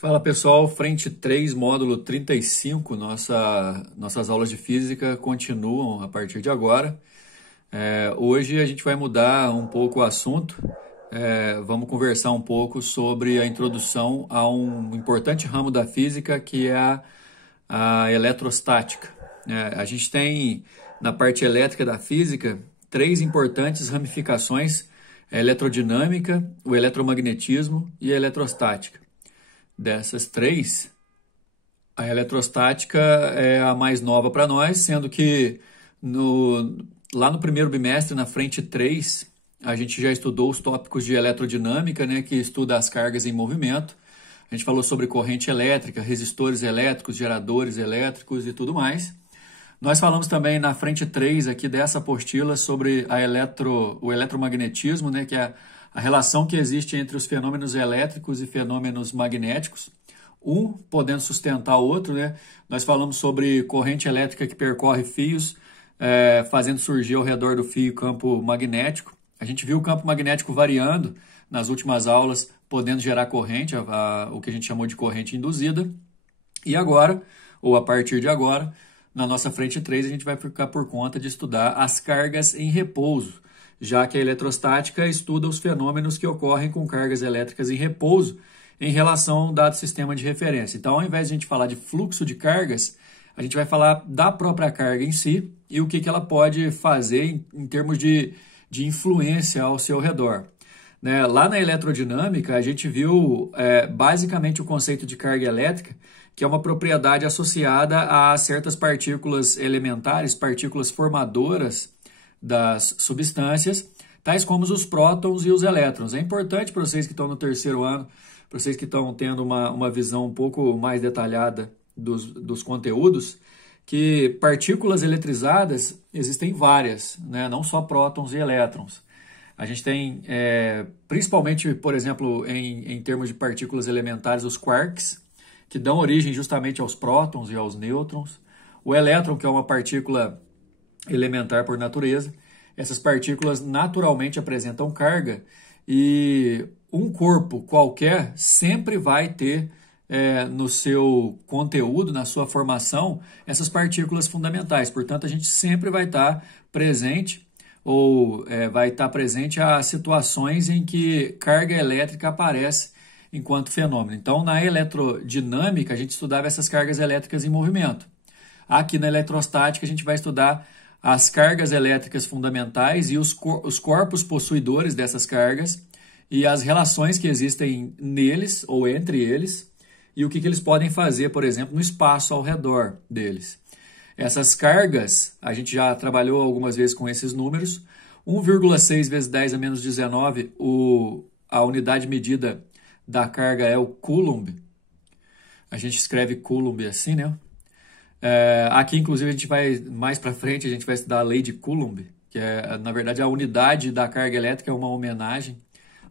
Fala pessoal, frente 3, módulo 35, nossas aulas de física continuam a partir de agora. Hoje a gente vai mudar um pouco o assunto, vamos conversar um pouco sobre a introdução a um importante ramo da física que é a eletrostática. A gente tem na parte elétrica da física três importantes ramificações: a eletrodinâmica, o eletromagnetismo e a eletrostática. Dessas três, a eletrostática é a mais nova para nós, sendo que lá no primeiro bimestre, na frente 3, a gente já estudou os tópicos de eletrodinâmica, né, que estuda as cargas em movimento. A gente falou sobre corrente elétrica, resistores elétricos, geradores elétricos e tudo mais. Nós falamos também na frente 3 aqui dessa apostila sobre o eletromagnetismo, né, que é a relação que existe entre os fenômenos elétricos e fenômenos magnéticos, um podendo sustentar o outro, né? Nós falamos sobre corrente elétrica que percorre fios, fazendo surgir ao redor do fio campo magnético. A gente viu o campo magnético variando nas últimas aulas, podendo gerar corrente, o que a gente chamou de corrente induzida. E agora, ou a partir de agora, na nossa frente 3, a gente vai ficar por conta de estudar as cargas em repouso, já que a eletrostática estuda os fenômenos que ocorrem com cargas elétricas em repouso em relação a um dado sistema de referência. Então, ao invés de a gente falar de fluxo de cargas, a gente vai falar da própria carga em si e o que ela pode fazer em termos de influência ao seu redor. Lá na eletrodinâmica, a gente viu basicamente o conceito de carga elétrica, que é uma propriedade associada a certas partículas elementares, partículas formadoras das substâncias, tais como os prótons e os elétrons. É importante para vocês que estão no terceiro ano, para vocês que estão tendo uma visão um pouco mais detalhada dos conteúdos, que partículas eletrizadas existem várias, né? Não só prótons e elétrons. A gente tem, principalmente, por exemplo, em termos de partículas elementares, os quarks, que dão origem justamente aos prótons e aos nêutrons. O elétron, que é uma partícula elementar por natureza. Essas partículas naturalmente apresentam carga e um corpo qualquer sempre vai ter no seu conteúdo, na sua formação, essas partículas fundamentais. Portanto, a gente sempre vai estar presente a situações em que carga elétrica aparece enquanto fenômeno. Então, na eletrodinâmica, a gente estudava essas cargas elétricas em movimento. Aqui na eletrostática, a gente vai estudar as cargas elétricas fundamentais e os corpos possuidores dessas cargas e as relações que existem neles ou entre eles e o que eles podem fazer, por exemplo, no espaço ao redor deles. Essas cargas, a gente já trabalhou algumas vezes com esses números. 1,6 vezes 10 a menos 19, a unidade medida da carga é o Coulomb. A gente escreve Coulomb assim, né? Aqui, inclusive, a gente vai, mais para frente, a gente vai estudar a lei de Coulomb, que é, na verdade, a unidade da carga elétrica é uma homenagem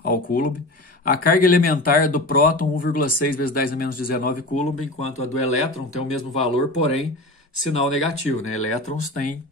ao Coulomb. A carga elementar do próton, 1,6 vezes 10 a menos 19 Coulomb, enquanto a do elétron tem o mesmo valor, porém, sinal negativo, né? Elétrons têm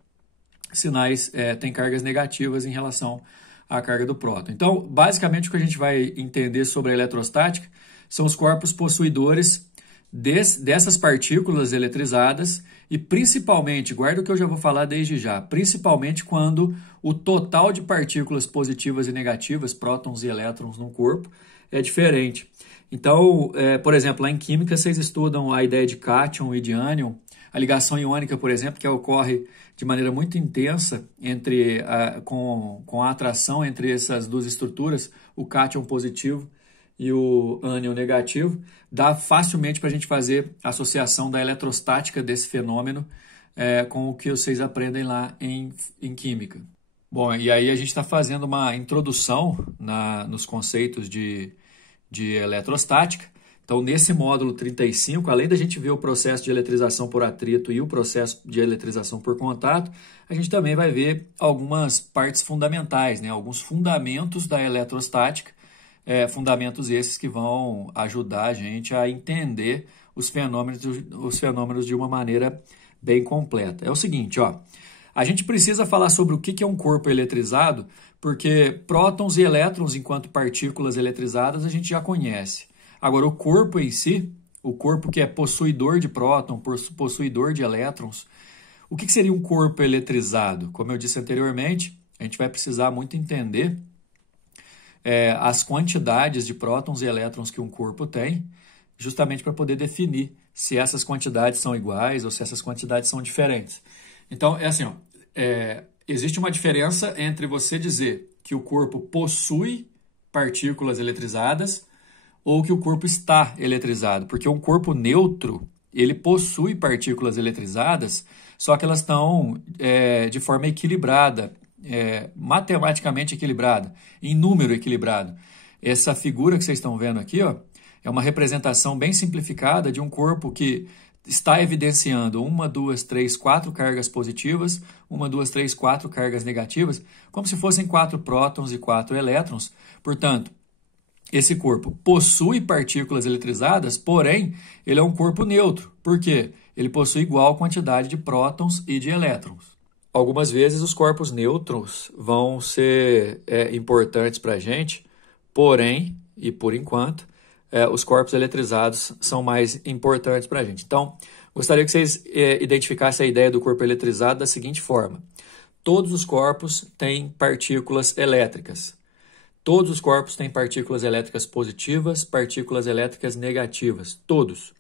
têm cargas negativas em relação à carga do próton. Então, basicamente, o que a gente vai entender sobre a eletrostática são os corpos possuidores dessas partículas eletrizadas e principalmente, guarda o que eu já vou falar desde já, principalmente quando o total de partículas positivas e negativas, prótons e elétrons no corpo, é diferente. Então, por exemplo, lá em química vocês estudam a ideia de cátion e de ânion, a ligação iônica, por exemplo, que ocorre de maneira muito intensa com a atração entre essas duas estruturas, o cátion positivo e o ânion negativo, dá facilmente para a gente fazer a associação da eletrostática desse fenômeno com o que vocês aprendem lá em química. Bom, e aí a gente está fazendo uma introdução nos conceitos de eletrostática. Então, nesse módulo 35, além da gente ver o processo de eletrização por atrito e o processo de eletrização por contato, a gente também vai ver algumas partes fundamentais, né? Alguns fundamentos da eletrostática, fundamentos esses que vão ajudar a gente a entender os fenômenos de uma maneira bem completa. É o seguinte, a gente precisa falar sobre o que é um corpo eletrizado, porque prótons e elétrons, enquanto partículas eletrizadas, a gente já conhece. Agora, o corpo em si, o corpo que é possuidor de próton, possuidor de elétrons, o que seria um corpo eletrizado? Como eu disse anteriormente, a gente vai precisar muito entender as quantidades de prótons e elétrons que um corpo tem, justamente para poder definir se essas quantidades são iguais ou se essas quantidades são diferentes. Então, é assim, ó, existe uma diferença entre você dizer que o corpo possui partículas eletrizadas ou que o corpo está eletrizado, porque um corpo neutro, ele possui partículas eletrizadas, só que elas estão de forma equilibrada, matematicamente equilibrada, em número equilibrado. Essa figura que vocês estão vendo aqui, ó, é uma representação bem simplificada de um corpo que está evidenciando 1, 2, 3, 4 cargas positivas, 1, 2, 3, 4 cargas negativas, como se fossem 4 prótons e 4 elétrons. Portanto, esse corpo possui partículas eletrizadas, porém, ele é um corpo neutro. Por quê? Ele possui igual quantidade de prótons e de elétrons. Algumas vezes os corpos neutros vão ser importantes para a gente, porém, e por enquanto, os corpos eletrizados são mais importantes para a gente. Então, gostaria que vocês identificassem a ideia do corpo eletrizado da seguinte forma. Todos os corpos têm partículas elétricas. Todos os corpos têm partículas elétricas positivas, partículas elétricas negativas. Todos.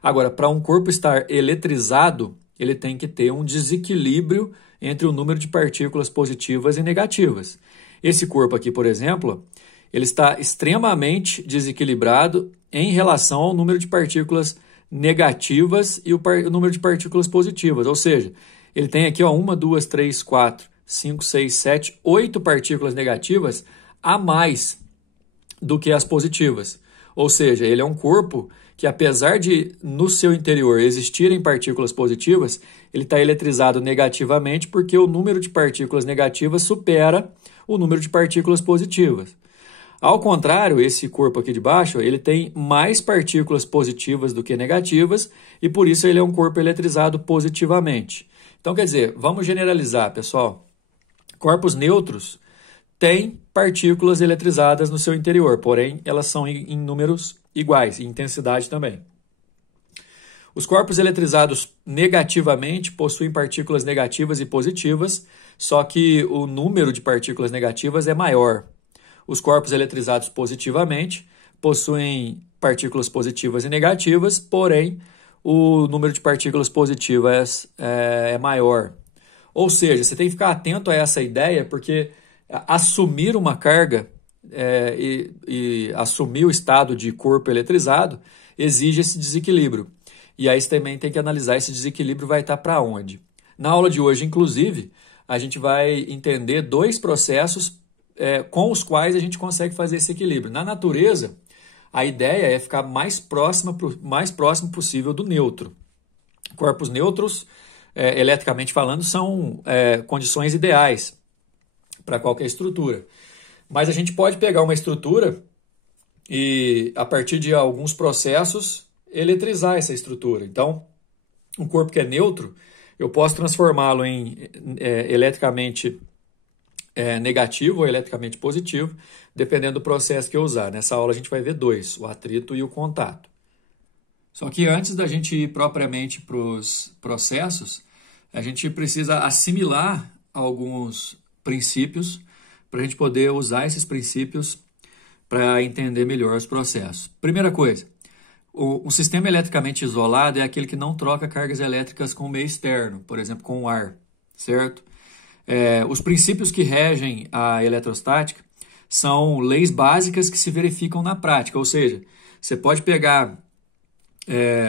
Agora, para um corpo estar eletrizado, ele tem que ter um desequilíbrio entre o número de partículas positivas e negativas. Esse corpo aqui, por exemplo, ele está extremamente desequilibrado em relação ao número de partículas negativas e o número de partículas positivas. Ou seja, ele tem aqui 1, 2, 3, 4, 5, 6, 7, 8 partículas negativas a mais do que as positivas. Ou seja, ele é um corpo que, apesar de no seu interior existirem partículas positivas, ele está eletrizado negativamente porque o número de partículas negativas supera o número de partículas positivas. Ao contrário, esse corpo aqui de baixo, ele tem mais partículas positivas do que negativas e por isso ele é um corpo eletrizado positivamente. Então, quer dizer, vamos generalizar, pessoal. Corpos neutros têm partículas eletrizadas no seu interior, porém elas são em números iguais, em intensidade também. Os corpos eletrizados negativamente possuem partículas negativas e positivas, só que o número de partículas negativas é maior. Os corpos eletrizados positivamente possuem partículas positivas e negativas, porém o número de partículas positivas é maior. Ou seja, você tem que ficar atento a essa ideia, porque assumir uma carga e assumir o estado de corpo eletrizado exige esse desequilíbrio. E aí você também tem que analisar esse desequilíbrio vai estar para onde. Na aula de hoje, inclusive, a gente vai entender 2 processos com os quais a gente consegue fazer esse equilíbrio. Na natureza, a ideia é ficar mais próximo possível do neutro. Corpos neutros, eletricamente falando, são condições ideais para qualquer estrutura. Mas a gente pode pegar uma estrutura e, a partir de alguns processos, eletrizar essa estrutura. Então, um corpo que é neutro, eu posso transformá-lo em eletricamente negativo ou eletricamente positivo, dependendo do processo que eu usar. Nessa aula a gente vai ver 2, o atrito e o contato. Só que antes da gente ir propriamente para os processos, a gente precisa assimilar alguns princípios para a gente poder usar esses princípios para entender melhor os processos. Primeira coisa, um sistema eletricamente isolado é aquele que não troca cargas elétricas com o meio externo, por exemplo, com o ar, certo? Os princípios que regem a eletrostática são leis básicas que se verificam na prática, ou seja, você pode pegar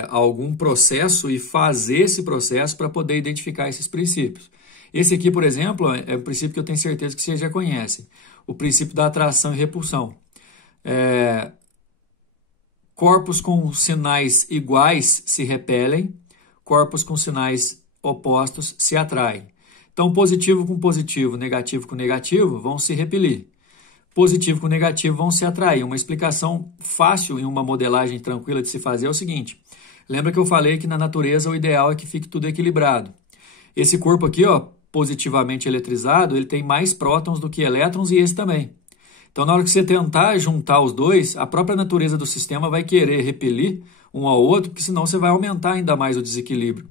algum processo e fazer esse processo para poder identificar esses princípios. Esse aqui, por exemplo, é um princípio que eu tenho certeza que vocês já conhecem, o princípio da atração e repulsão. Corpos com sinais iguais se repelem, corpos com sinais opostos se atraem. Então, positivo com positivo, negativo com negativo vão se repelir. Positivo com negativo vão se atrair. Uma explicação fácil em uma modelagem tranquila de se fazer é o seguinte. Lembra que eu falei que na natureza o ideal é que fique tudo equilibrado. Esse corpo aqui, ó, positivamente eletrizado, ele tem mais prótons do que elétrons e esse também. Então, na hora que você tentar juntar os dois, a própria natureza do sistema vai querer repelir um ao outro, porque senão você vai aumentar ainda mais o desequilíbrio.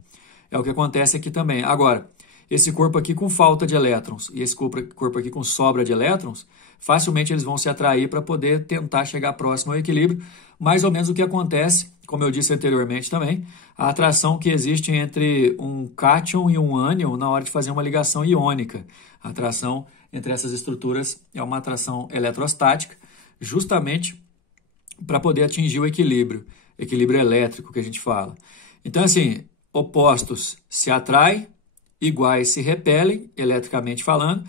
É o que acontece aqui também. Agora, esse corpo aqui com falta de elétrons e esse corpo aqui com sobra de elétrons, facilmente eles vão se atrair para poder tentar chegar próximo ao equilíbrio. Mais ou menos o que acontece, como eu disse anteriormente também, a atração que existe entre um cátion e um ânion na hora de fazer uma ligação iônica. A atração entre essas estruturas é uma atração eletrostática, justamente para poder atingir o equilíbrio elétrico que a gente fala. Então, assim, opostos se atraem, iguais se repelem, eletricamente falando.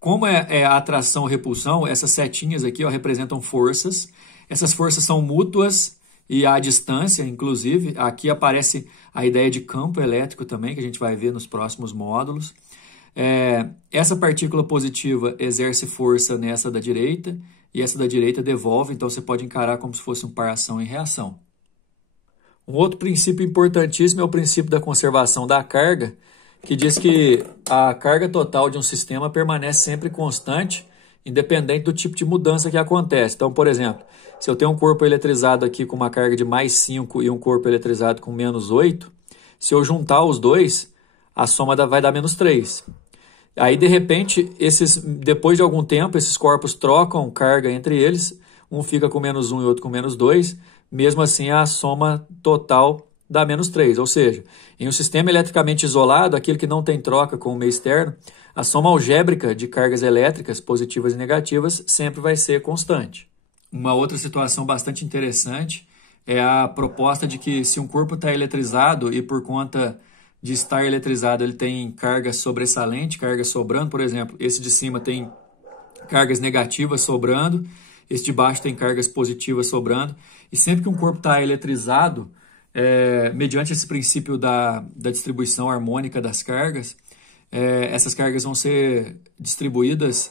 Como é a atração-repulsão, essas setinhas aqui representam forças. Essas forças são mútuas e à distância, inclusive. Aqui aparece a ideia de campo elétrico também, que a gente vai ver nos próximos módulos. Essa partícula positiva exerce força nessa da direita e essa da direita devolve, então você pode encarar como se fosse um par ação e reação. Um outro princípio importantíssimo é o princípio da conservação da carga, que diz que a carga total de um sistema permanece sempre constante, independente do tipo de mudança que acontece. Então, por exemplo, se eu tenho um corpo eletrizado aqui com uma carga de mais 5 e um corpo eletrizado com menos 8, se eu juntar os dois, a soma vai dar menos 3. Aí, de repente, depois de algum tempo, esses corpos trocam carga entre eles, um fica com menos 1 e outro com menos 2, mesmo assim a soma total dá menos 3, ou seja, em um sistema eletricamente isolado, aquele que não tem troca com o meio externo, a soma algébrica de cargas elétricas positivas e negativas sempre vai ser constante. Uma outra situação bastante interessante é a proposta de que se um corpo está eletrizado e por conta de estar eletrizado ele tem carga sobressalente, carga sobrando, por exemplo, esse de cima tem cargas negativas sobrando, esse de baixo tem cargas positivas sobrando, e sempre que um corpo está eletrizado, mediante esse princípio da distribuição harmônica das cargas, essas cargas vão ser distribuídas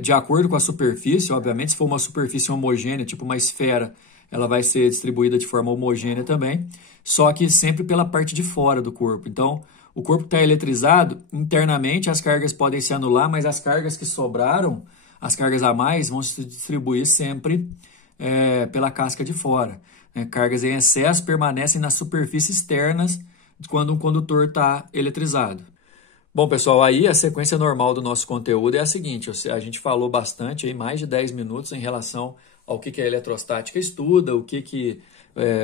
de acordo com a superfície. Obviamente, se for uma superfície homogênea, tipo uma esfera, ela vai ser distribuída de forma homogênea também, só que sempre pela parte de fora do corpo. Então, o corpo está eletrizado, internamente as cargas podem se anular, mas as cargas que sobraram, as cargas a mais, vão se distribuir sempre pela casca de fora. Cargas em excesso permanecem nas superfícies externas quando um condutor está eletrizado. Bom, pessoal, aí a sequência normal do nosso conteúdo é a seguinte: a gente falou bastante, aí, mais de 10 minutos em relação ao que a eletrostática estuda, o que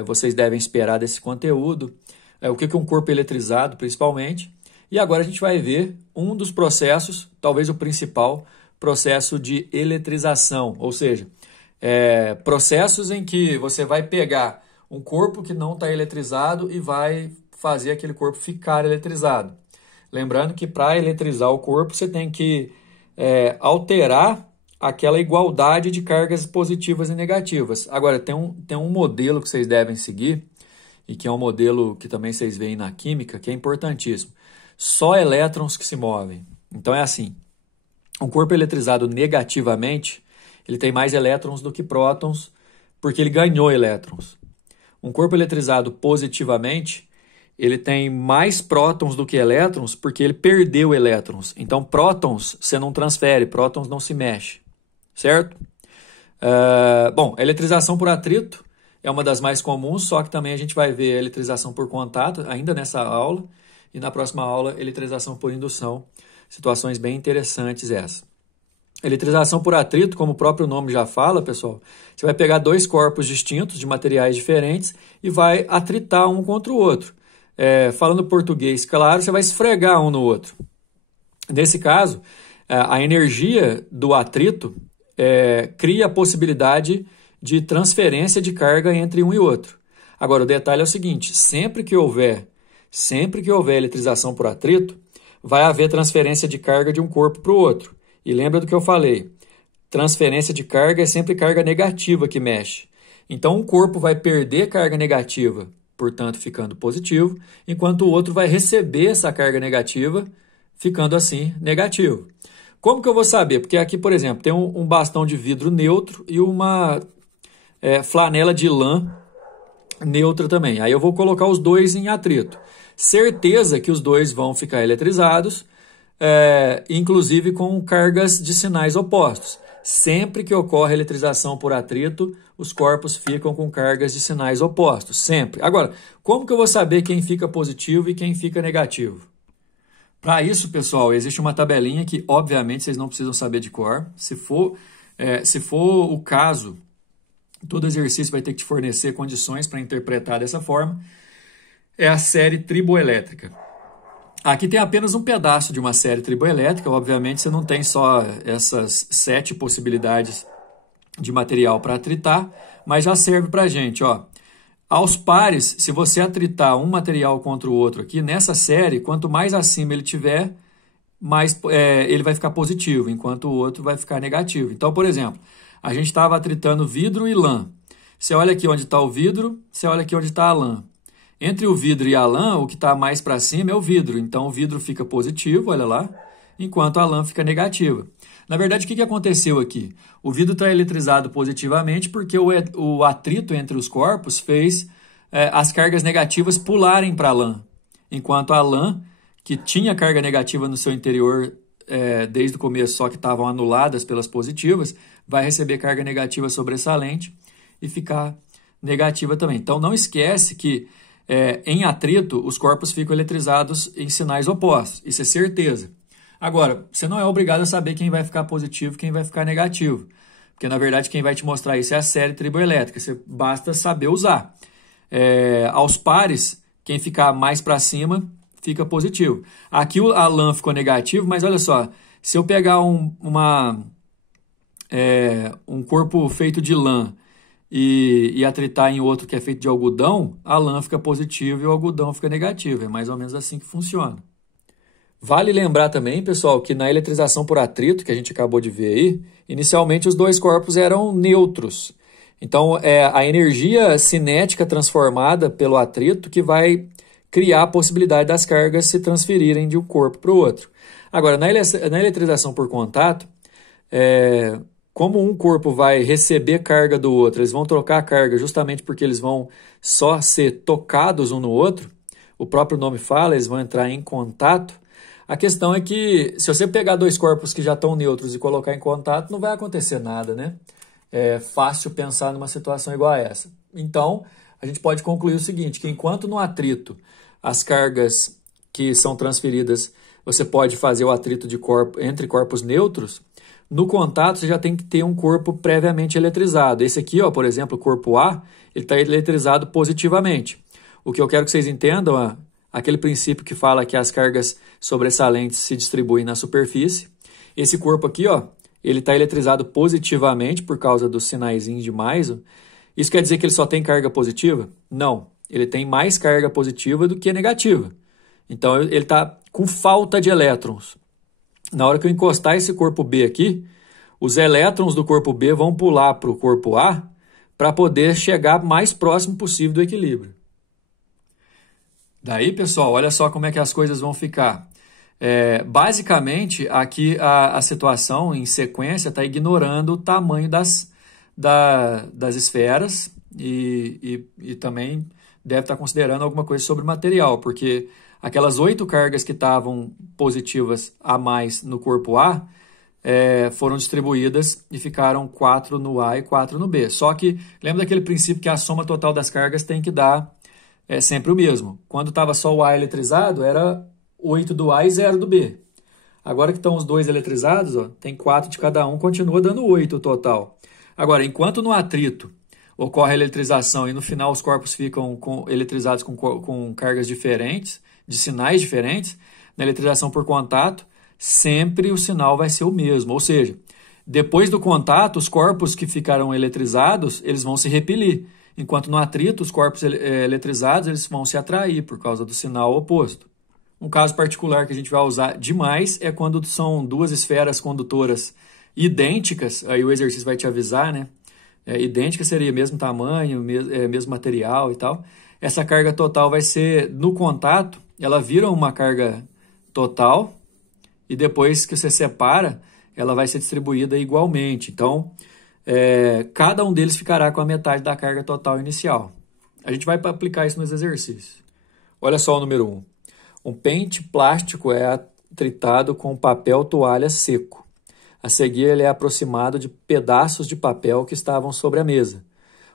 vocês devem esperar desse conteúdo, o que um corpo eletrizado, principalmente. E agora a gente vai ver um dos processos, talvez o principal, processo de eletrização, ou seja, processos em que você vai pegar um corpo que não está eletrizado e vai fazer aquele corpo ficar eletrizado. Lembrando que para eletrizar o corpo você tem que alterar aquela igualdade de cargas positivas e negativas. Agora, tem um modelo que vocês devem seguir, e que é um modelo que também vocês veem na química, que é importantíssimo. Só elétrons que se movem. Então é assim, um corpo eletrizado negativamente, ele tem mais elétrons do que prótons, porque ele ganhou elétrons. Um corpo eletrizado positivamente, ele tem mais prótons do que elétrons, porque ele perdeu elétrons. Então, prótons você não transfere, prótons não se mexe, certo? Bom, a eletrização por atrito é uma das mais comuns, só que também a gente vai ver a eletrização por contato, ainda nessa aula, e na próxima aula, eletrização por indução. Situações bem interessantes essas. Eletrização por atrito, como o próprio nome já fala, pessoal, você vai pegar dois corpos distintos, de materiais diferentes, e vai atritar um contra o outro. Falando português, claro, você vai esfregar um no outro. Nesse caso, a energia do atrito cria a possibilidade de transferência de carga entre um e outro. Agora, o detalhe é o seguinte: sempre que houver eletrização por atrito, vai haver transferência de carga de um corpo para o outro. E lembra do que eu falei, transferência de carga é sempre carga negativa que mexe. Então, um corpo vai perder carga negativa, portanto, ficando positivo, enquanto o outro vai receber essa carga negativa, ficando assim negativo. Como que eu vou saber? Porque aqui, por exemplo, tem um bastão de vidro neutro e uma flanela de lã neutra também. Aí eu vou colocar os dois em atrito. Certeza que os dois vão ficar eletrizados, inclusive com cargas de sinais opostos. Sempre que ocorre eletrização por atrito, os corpos ficam com cargas de sinais opostos, sempre. Agora, como que eu vou saber quem fica positivo e quem fica negativo? Para isso, pessoal, existe uma tabelinha que, obviamente, vocês não precisam saber de cor. Se for o caso, todo exercício vai ter que te fornecer condições para interpretar dessa forma. É a série triboelétrica. Aqui tem apenas um pedaço de uma série triboelétrica. Obviamente, você não tem só essas 7 possibilidades de material para atritar, mas já serve para a gente, ó. Aos pares, se você atritar um material contra o outro aqui, nessa série, quanto mais acima ele tiver, mais ele vai ficar positivo, enquanto o outro vai ficar negativo. Então, por exemplo, a gente estava atritando vidro e lã. Você olha aqui onde está o vidro, você olha aqui onde está a lã. Entre o vidro e a lã, o que está mais para cima é o vidro. Então, o vidro fica positivo, olha lá, enquanto a lã fica negativa. Na verdade, o que aconteceu aqui? O vidro está eletrizado positivamente porque o atrito entre os corpos fez as cargas negativas pularem para a lã, enquanto a lã, que tinha carga negativa no seu interior desde o começo, só que estavam anuladas pelas positivas, vai receber carga negativa sobressalente e ficar negativa também. Então, não esquece que em atrito, os corpos ficam eletrizados em sinais opostos. Isso é certeza. Agora, você não é obrigado a saber quem vai ficar positivo e quem vai ficar negativo. Porque, na verdade, quem vai te mostrar isso é a série triboelétrica. Você basta saber usar. Aos pares, quem ficar mais para cima fica positivo. Aqui a lã ficou negativo, mas olha só. Se eu pegar um corpo feito de lã e atritar em outro que é feito de algodão, a lã fica positiva e o algodão fica negativo. É mais ou menos assim que funciona. Vale lembrar também, pessoal, que na eletrização por atrito, que a gente acabou de ver aí, inicialmente os dois corpos eram neutros. Então, é a energia cinética transformada pelo atrito que vai criar a possibilidade das cargas se transferirem de um corpo para o outro. Agora, na eletrização por contato, como um corpo vai receber carga do outro, eles vão trocar a carga justamente porque eles vão só ser tocados um no outro, o próprio nome fala, eles vão entrar em contato. A questão é que se você pegar dois corpos que já estão neutros e colocar em contato, não vai acontecer nada, né? É fácil pensar numa situação igual a essa. Então, a gente pode concluir o seguinte, que enquanto no atrito as cargas que são transferidas, você pode fazer o atrito entre corpos neutros, no contato você já tem que ter um corpo previamente eletrizado. Esse aqui, ó, por exemplo, o corpo A, ele está eletrizado positivamente. O que eu quero que vocês entendam aquele princípio que fala que as cargas sobressalentes se distribuem na superfície. Esse corpo aqui, ó, ele está eletrizado positivamente por causa dos sinaizinhos de mais. Isso quer dizer que ele só tem carga positiva? Não, ele tem mais carga positiva do que negativa. Então, ele está com falta de elétrons. Na hora que eu encostar esse corpo B aqui, os elétrons do corpo B vão pular para o corpo A para poder chegar mais próximo possível do equilíbrio. Daí, pessoal, olha só como é que as coisas vão ficar. Basicamente, aqui a situação em sequência está ignorando o tamanho das esferas e também deve estar considerando alguma coisa sobre o material, porque aquelas 8 cargas que estavam positivas a mais no corpo A foram distribuídas e ficaram 4 no A e 4 no B. Só que, lembra daquele princípio que a soma total das cargas tem que dar sempre o mesmo. Quando estava só o A eletrizado, era 8 do A e 0 do B. Agora que estão os dois eletrizados, ó, tem 4 de cada um, continua dando 8 o total. Agora, enquanto no atrito ocorre a eletrização e no final os corpos ficam eletrizados com cargas diferentes, de sinais diferentes, na eletrização por contato, sempre o sinal vai ser o mesmo. Ou seja, depois do contato, os corpos que ficaram eletrizados, eles vão se repelir. Enquanto no atrito, os corpos eletrizados eles vão se atrair por causa do sinal oposto. Um caso particular que a gente vai usar demais é quando são duas esferas condutoras idênticas, aí o exercício vai te avisar, né? Idêntica seria mesmo tamanho, mesmo material e tal. Essa carga total vai ser, no contato, ela vira uma carga total e depois que você separa, ela vai ser distribuída igualmente. Então, cada um deles ficará com a metade da carga total inicial. A gente vai aplicar isso nos exercícios. Olha só o número 1. Um pente plástico é atritado com papel toalha seco. A seguir, ele é aproximado de pedaços de papel que estavam sobre a mesa.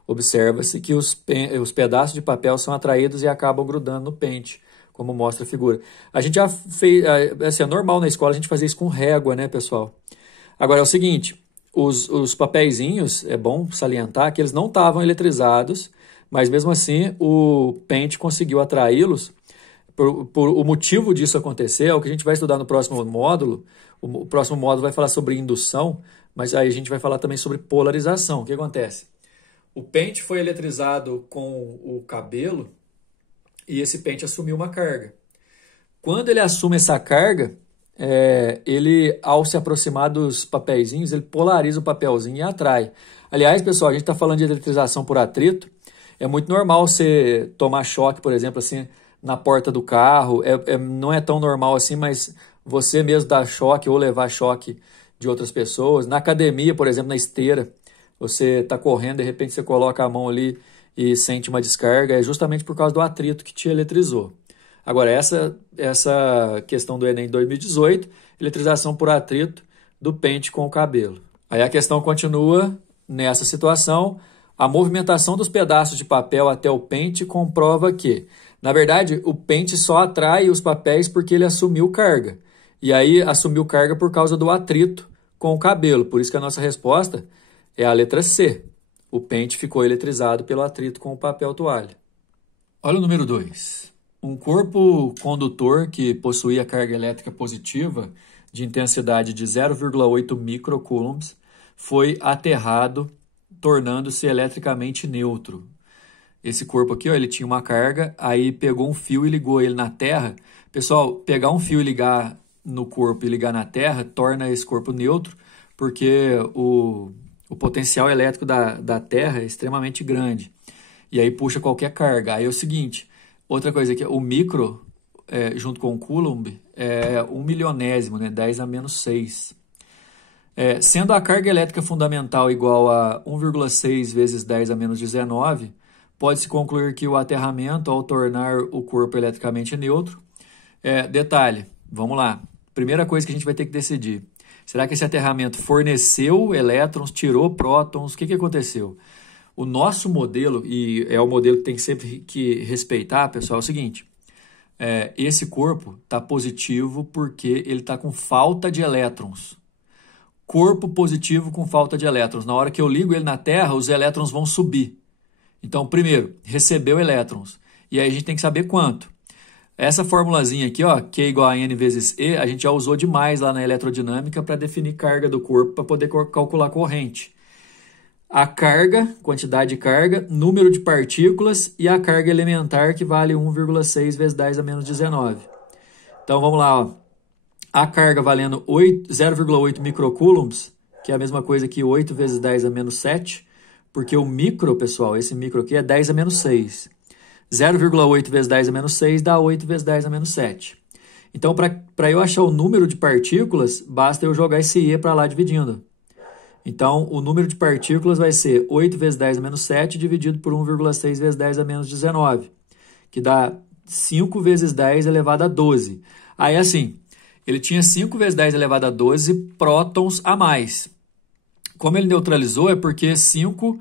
Observa-se que os pedaços de papel são atraídos e acabam grudando no pente, como mostra a figura. A gente já fez, assim, é normal na escola a gente fazer isso com régua, né, pessoal? Agora é o seguinte, os papeizinhos, é bom salientar que eles não estavam eletrizados, mas mesmo assim o pente conseguiu atraí-los. O motivo disso acontecer é o que a gente vai estudar no próximo módulo. O próximo módulo vai falar sobre indução, mas aí a gente vai falar também sobre polarização. O que acontece? O pente foi eletrizado com o cabelo e esse pente assumiu uma carga. Quando ele assume essa carga, ele, ao se aproximar dos papeizinhos, ele polariza o papelzinho e atrai. Aliás, pessoal, a gente está falando de eletrização por atrito. É muito normal você tomar choque, por exemplo, assim, na porta do carro. Não é tão normal assim, mas você mesmo dar choque ou levar choque de outras pessoas. Na academia, por exemplo, na esteira, você está correndo, de repente você coloca a mão ali e sente uma descarga. É justamente por causa do atrito que te eletrizou. Agora, essa questão do Enem 2018, eletrização por atrito do pente com o cabelo. Aí a questão continua nessa situação. A movimentação dos pedaços de papel até o pente comprova que, na verdade, o pente só atrai os papéis porque ele assumiu carga. E aí assumiu carga por causa do atrito com o cabelo. Por isso que a nossa resposta é a letra C. O pente ficou eletrizado pelo atrito com o papel toalha. Olha o número 2. Um corpo condutor que possuía carga elétrica positiva de intensidade de 0,8 microcoulombs foi aterrado, tornando-se eletricamente neutro. Esse corpo aqui, ó, ele tinha uma carga, aí pegou um fio e ligou ele na terra. Pessoal, pegar um fio e ligar no corpo e ligar na terra torna esse corpo neutro, porque o potencial elétrico da terra é extremamente grande. E aí puxa qualquer carga. Aí é o seguinte, outra coisa aqui, o micro, junto com o coulomb, é 1 milionésimo, né? 10 a menos 6. Sendo a carga elétrica fundamental igual a 1,6 vezes 10 a menos 19, pode-se concluir que o aterramento, ao tornar o corpo eletricamente neutro... detalhe, vamos lá. Primeira coisa que a gente vai ter que decidir. Será que esse aterramento forneceu elétrons, tirou prótons? O que aconteceu? O nosso modelo, e é o modelo que tem que sempre que respeitar, pessoal, é o seguinte. Esse corpo está positivo porque ele está com falta de elétrons. Corpo positivo com falta de elétrons. Na hora que eu ligo ele na Terra, os elétrons vão subir. Então, primeiro, recebeu elétrons. E aí a gente tem que saber quanto. Essa formulazinha aqui, ó, Q igual a N vezes E, a gente já usou demais lá na eletrodinâmica para definir carga do corpo, para poder calcular corrente. A carga, quantidade de carga, número de partículas e a carga elementar, que vale 1,6 vezes 10 a menos 19. Então, vamos lá, ó. A carga valendo 0,8 microcoulombs, que é a mesma coisa que 8 vezes 10 a menos 7, porque o micro, pessoal, esse micro aqui é 10 a menos 6. 0,8 vezes 10 a menos 6 dá 8 vezes 10 a menos 7. Então, para eu achar o número de partículas, basta eu jogar esse E para lá dividindo. Então, o número de partículas vai ser 8 vezes 10 a menos 7 dividido por 1,6 vezes 10 a menos 19, que dá 5 vezes 10 elevado a 12. Aí, assim, ele tinha 5 vezes 10 elevado a 12 prótons a mais. Como ele neutralizou, é porque 5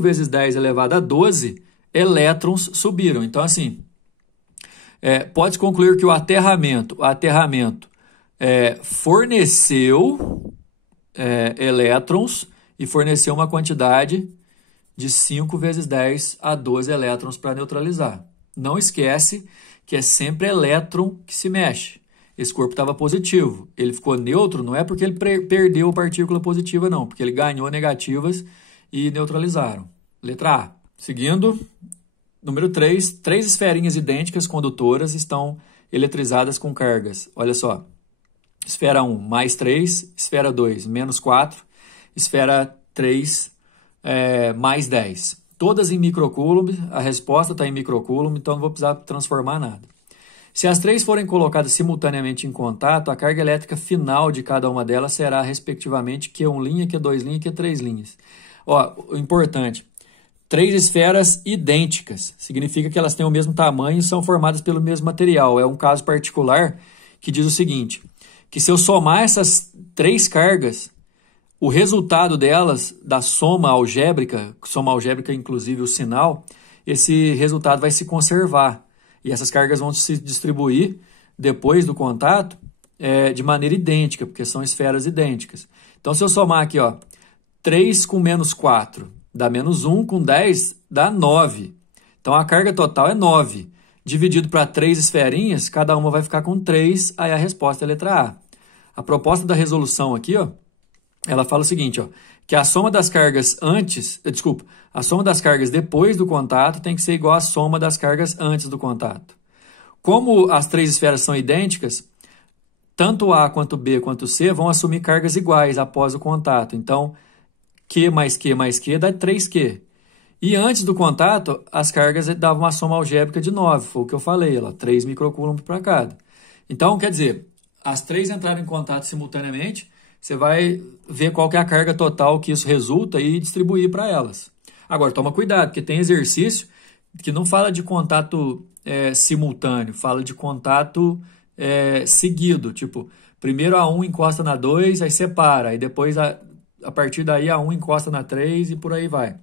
vezes 10 elevado a 12 elétrons subiram. Então, assim, pode-se concluir que o aterramento forneceu elétrons e forneceu uma quantidade de 5 vezes 10 a 12 elétrons para neutralizar. Não esquece que é sempre elétron que se mexe. Esse corpo estava positivo. Ele ficou neutro, não é porque ele perdeu partícula positiva, não. Porque ele ganhou negativas e neutralizaram. Letra A. Seguindo, número 3. 3 esferinhas idênticas condutoras estão eletrizadas com cargas. Olha só. Esfera 1, mais 3. Esfera 2, menos 4. Esfera 3, mais 10. Todas em microcoulomb. A resposta está em microcoulomb, então não vou precisar transformar nada. Se as 3 forem colocadas simultaneamente em contato, a carga elétrica final de cada uma delas será, respectivamente, Q1', Q2', e Q3'. Ó, importante, 3 esferas idênticas. Significa que elas têm o mesmo tamanho e são formadas pelo mesmo material. É um caso particular que diz o seguinte, que se eu somar essas 3 cargas, o resultado delas, da soma algébrica inclusive o sinal, esse resultado vai se conservar. E essas cargas vão se distribuir depois do contato de maneira idêntica, porque são esferas idênticas. Então, se eu somar aqui, ó, 3 com menos 4 dá menos 1, com 10 dá 9. Então, a carga total é 9. Dividido para 3 esferinhas, cada uma vai ficar com 3, aí a resposta é a letra A. A proposta da resolução aqui, ó, ela fala o seguinte, ó, que a soma das cargas a soma das cargas depois do contato tem que ser igual à soma das cargas antes do contato. Como as 3 esferas são idênticas, tanto A quanto B quanto C vão assumir cargas iguais após o contato. Então, Q mais Q mais Q dá 3Q. E antes do contato, as cargas davam uma soma algébrica de 9, foi o que eu falei, lá, 3 microcoulombs para cada. Então, quer dizer, as 3 entraram em contato simultaneamente, você vai ver qual que é a carga total que isso resulta e distribuir para elas. Agora, toma cuidado, porque tem exercício que não fala de contato simultâneo, fala de contato seguido. Tipo, primeiro a 1 encosta na 2, aí separa, aí depois a partir daí a 1 encosta na 3 e por aí vai.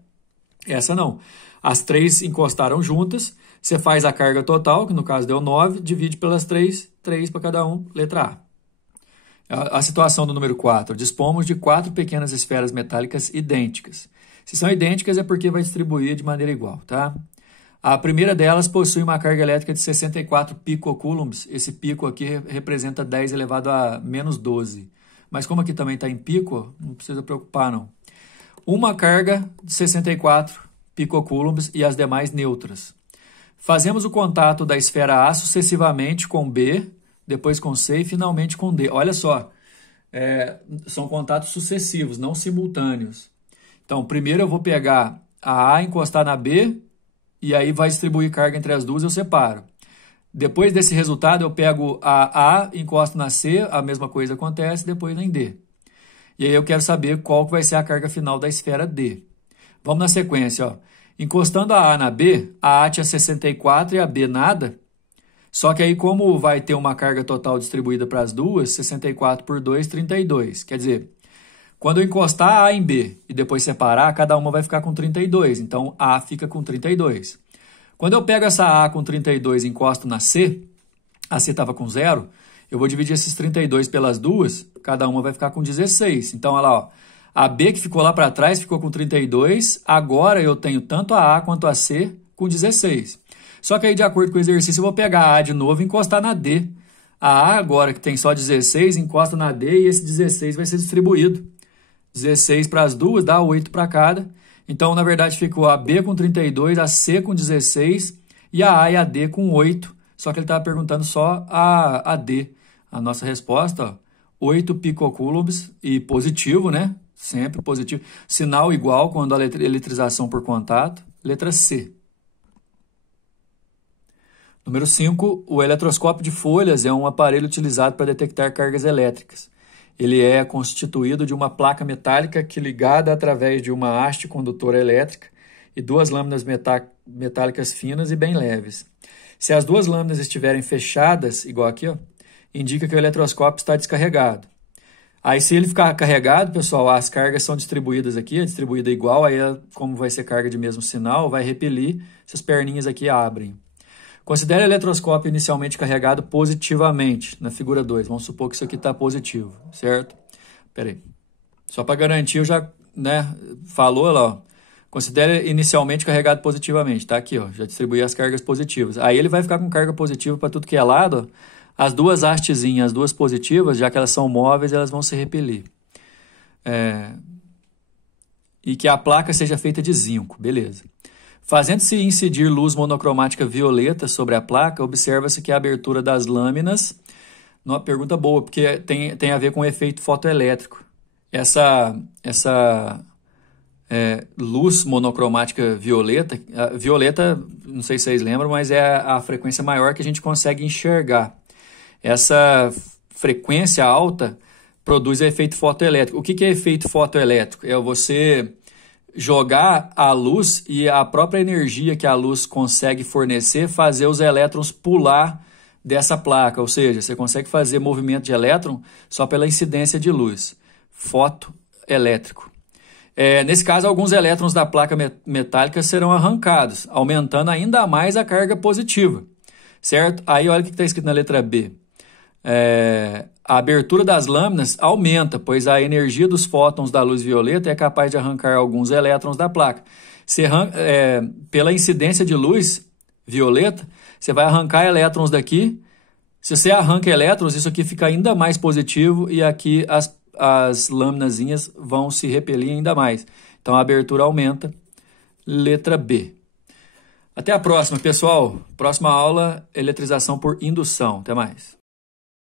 Essa não. As 3 encostaram juntas, você faz a carga total, que no caso deu 9, divide pelas 3, 3 para cada um, letra A. A situação do número 4. Dispomos de 4 pequenas esferas metálicas idênticas. Se são idênticas é porque vai distribuir de maneira igual, tá? A primeira delas possui uma carga elétrica de 64 picocoulombs. Esse pico aqui representa 10 elevado a menos 12. Mas como aqui também está em pico, não precisa preocupar, não. Uma carga de 64 picocoulombs e as demais neutras. Fazemos o contato da esfera A sucessivamente com B, depois com C e finalmente com D. Olha só, são contatos sucessivos, não simultâneos. Então, primeiro eu vou pegar a A, encostar na B, e aí vai distribuir carga entre as duas, eu separo. Depois desse resultado, eu pego a A, encosto na C, a mesma coisa acontece, depois em D. E aí eu quero saber qual que vai ser a carga final da esfera D. Vamos na sequência, ó. Encostando a A na B, a A tinha 64 e a B nada. Só que aí, como vai ter uma carga total distribuída para as duas, 64 por 2, 32. Quer dizer, quando eu encostar A em B e depois separar, cada uma vai ficar com 32. Então, A fica com 32. Quando eu pego essa A com 32 e encosto na C, a C estava com 0, eu vou dividir esses 32 pelas duas, cada uma vai ficar com 16. Então, olha lá, ó, a B que ficou lá para trás ficou com 32, agora eu tenho tanto a A quanto a C com 16. Só que aí, de acordo com o exercício, eu vou pegar a A de novo e encostar na D. A A agora, que tem só 16, encosta na D e esse 16 vai ser distribuído. 16 para as duas, dá 8 para cada. Então, na verdade, ficou a B com 32, a C com 16 e a A e a D com 8. Só que ele estava perguntando só a D. A nossa resposta, ó, 8 picocoulombs e positivo, né? Sempre positivo. Sinal igual quando a eletrização por contato. Letra C. Número 5, o eletroscópio de folhas é um aparelho utilizado para detectar cargas elétricas. Ele é constituído de uma placa metálica que, ligada através de uma haste condutora elétrica e 2 lâminas metálicas finas e bem leves. Se as 2 lâminas estiverem fechadas, igual aqui, ó, indica que o eletroscópio está descarregado. Aí, se ele ficar carregado, pessoal, as cargas são distribuídas aqui, é distribuída igual, aí, como vai ser carga de mesmo sinal, vai repelir, essas perninhas aqui abrem. Considere o eletroscópio inicialmente carregado positivamente, na figura 2. Vamos supor que isso aqui está positivo, certo? Espera aí. Só para garantir, eu já falou lá, ó. Considere inicialmente carregado positivamente. Tá aqui, ó. Já distribuí as cargas positivas. Aí ele vai ficar com carga positiva para tudo que é lado. Ó. As duas hastezinhas, as duas positivas, já que elas são móveis, elas vão se repelir. E que a placa seja feita de zinco. Beleza. Fazendo-se incidir luz monocromática violeta sobre a placa, observa-se que a abertura das lâminas... Uma pergunta boa, porque tem a ver com o efeito fotoelétrico. Essa luz monocromática violeta... Violeta, não sei se vocês lembram, mas é a frequência maior que a gente consegue enxergar. Essa frequência alta produz efeito fotoelétrico. O que é efeito fotoelétrico? É você jogar a luz e a própria energia que a luz consegue fornecer, fazer os elétrons pular dessa placa, ou seja, você consegue fazer movimento de elétron só pela incidência de luz, fotoelétrico. Nesse caso, alguns elétrons da placa metálica serão arrancados, aumentando ainda mais a carga positiva, certo? Aí olha o que está escrito na letra B. A abertura das lâminas aumenta, pois a energia dos fótons da luz violeta é capaz de arrancar alguns elétrons da placa. Pela incidência de luz violeta, você vai arrancar elétrons daqui. Se você arranca elétrons, isso aqui fica ainda mais positivo e aqui as lâminazinhas vão se repelir ainda mais. Então a abertura aumenta. Letra B. Até a próxima, pessoal. Próxima aula, eletrização por indução. Até mais.